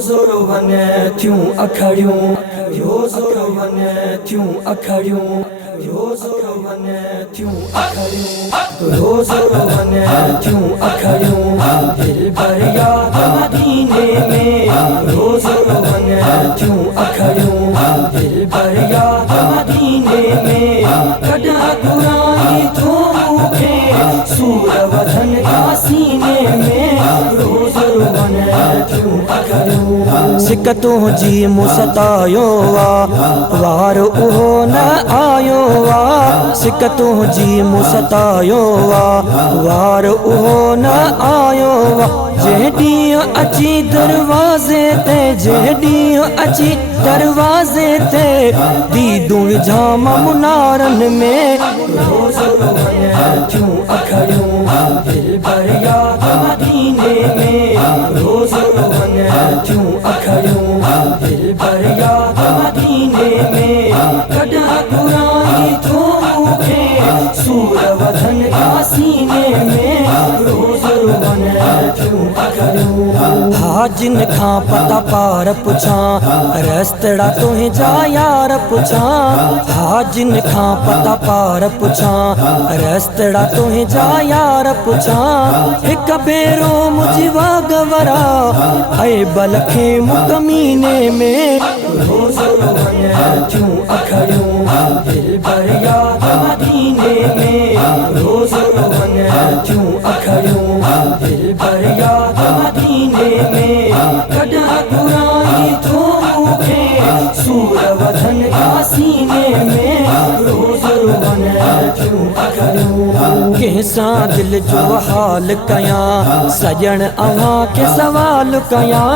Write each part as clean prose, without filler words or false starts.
रोज़ वने थियूं अखड़ियूं रोज़ वने थियूं अखड़ियूं रोज़ वने थियूं अखड़ियूं रोज़ वने थियूं अखड़ियूं दिल भर याद मदीने में रोज़ वने थियूं अखड़ियूं दिल भर याद मदीने में कॾा घुराई थो मूंखे सूर वधन का सीने में रोज़ वने थियूं अखड़ियूं सिकतों जी मुसतायो वार उहो न आयो सिकतों जी मुसतायो वार उहो न आयो जेॾीं अची दरवाज़े ते जेॾीं अची दरवाज़े ते दीदूं विझाम मुनारनि में रोज़ वने थियूं अखड़ियूं दिल भर याद मदीने में रोज़ वने थियूं अखड़ियूं दिल भर याद मदीने में कॾा घुराई थो मूंखे सूर वधन का सीने में रोज़ वने थियूं अखड़ियूं हा जिन खां पता पार पुछां रस्तड़ा तुंहिंजा यार पुछां हा जिन खां पता पार पुछां रस्तड़ा तुंहिंजा यार पुछां हिक भेरो मुझी वाग वरा ऐं बलखे मुकमीने में रोज़ वने थियूं अखड़ियूं दिल भर याद मदीने में रोज़ वने थियूं अखड़ियूं दिल भर याद मदीने में कॾा घुराई थो मूंखे सूर वधन का सीने में रोज़ वने थियूं अखड़ियूं कंहिंसां दिल जो हाल कयां सजण अव्हां के सवाल कयां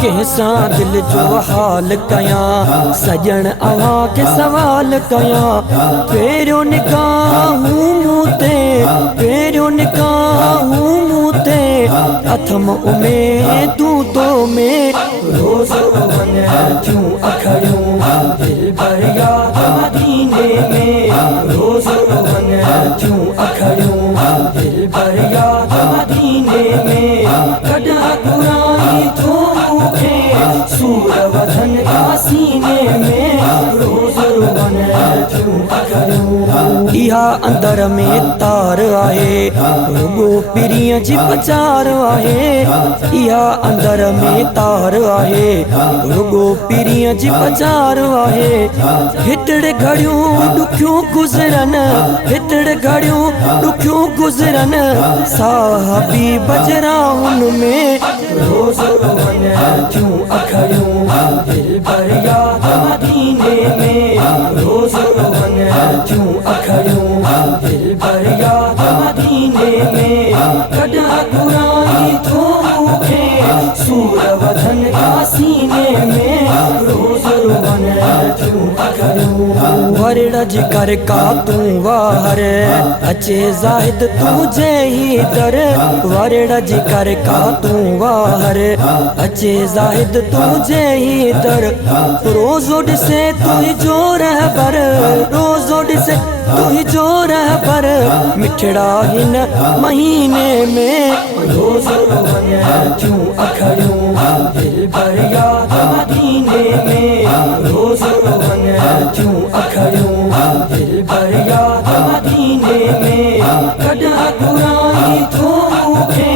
कंहिंसां दिल जो हाल कयां सजण अव्हां के सवाल कयां पहिरियों निकाहूं मूं ते पहिरियों निकाहूं मूं ते अथम उमें तूं तो में रोज़ वने थियूं अखड़ियूं दिल भर याद मदीने में रोज़ वने थियूं अखड़ियूं दिल भर याद मदीने में कॾा घुराई थो मूंखे सूर वधन का सीने में रोज़ वने थियूं अखड़ियूं इहा अंदर में तार आहे रुगो पिरीअ जी पचार आहे इहा अंदर में तार आहे रुगो पिरीअ जी पचार आहे हितड़ घड़ियूं ॾुखियूं गुज़रनि हितड़ घड़ियूं ॾुखियूं गुज़रनि साहबी बजराउन में रोज़ वने थियूं अखड़ियूं दिल भर याद मदीने में रोज़ वने थियूं अखड़ियूं दिल भर याद मदीने में कॾा घुराई थो मूंखे सूर वधन का सीने में रोज़ वने थियूं अखड़ियूं वरड़ जी कर का तूं वाहर अचे ज़ाहिद तुझे ही दर वरड़ जी कर का तूं वाहर अचे ज़ाहिद तुझे ही दर रोज़ो ॾिसे तुंहिंजो रहबर रोज़ो ॾिसे तुंहिंजो रहबर मिठड़ा हिन महीने में रोज़ वने थियूं अखड़ियूं दिल भर याद मदीने में रोज़ वने थियूं अखड़ियूं दिल भर याद मदीने में कॾा घुराई थो मूंखे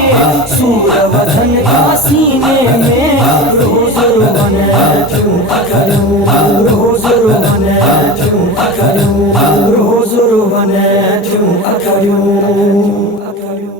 सूर वधन का सीने में रोज़ वने थियूं अखड़ियूं रोज़ वने थियूं अखड़ियूं रोज़ वने थियूं अखड़ियूं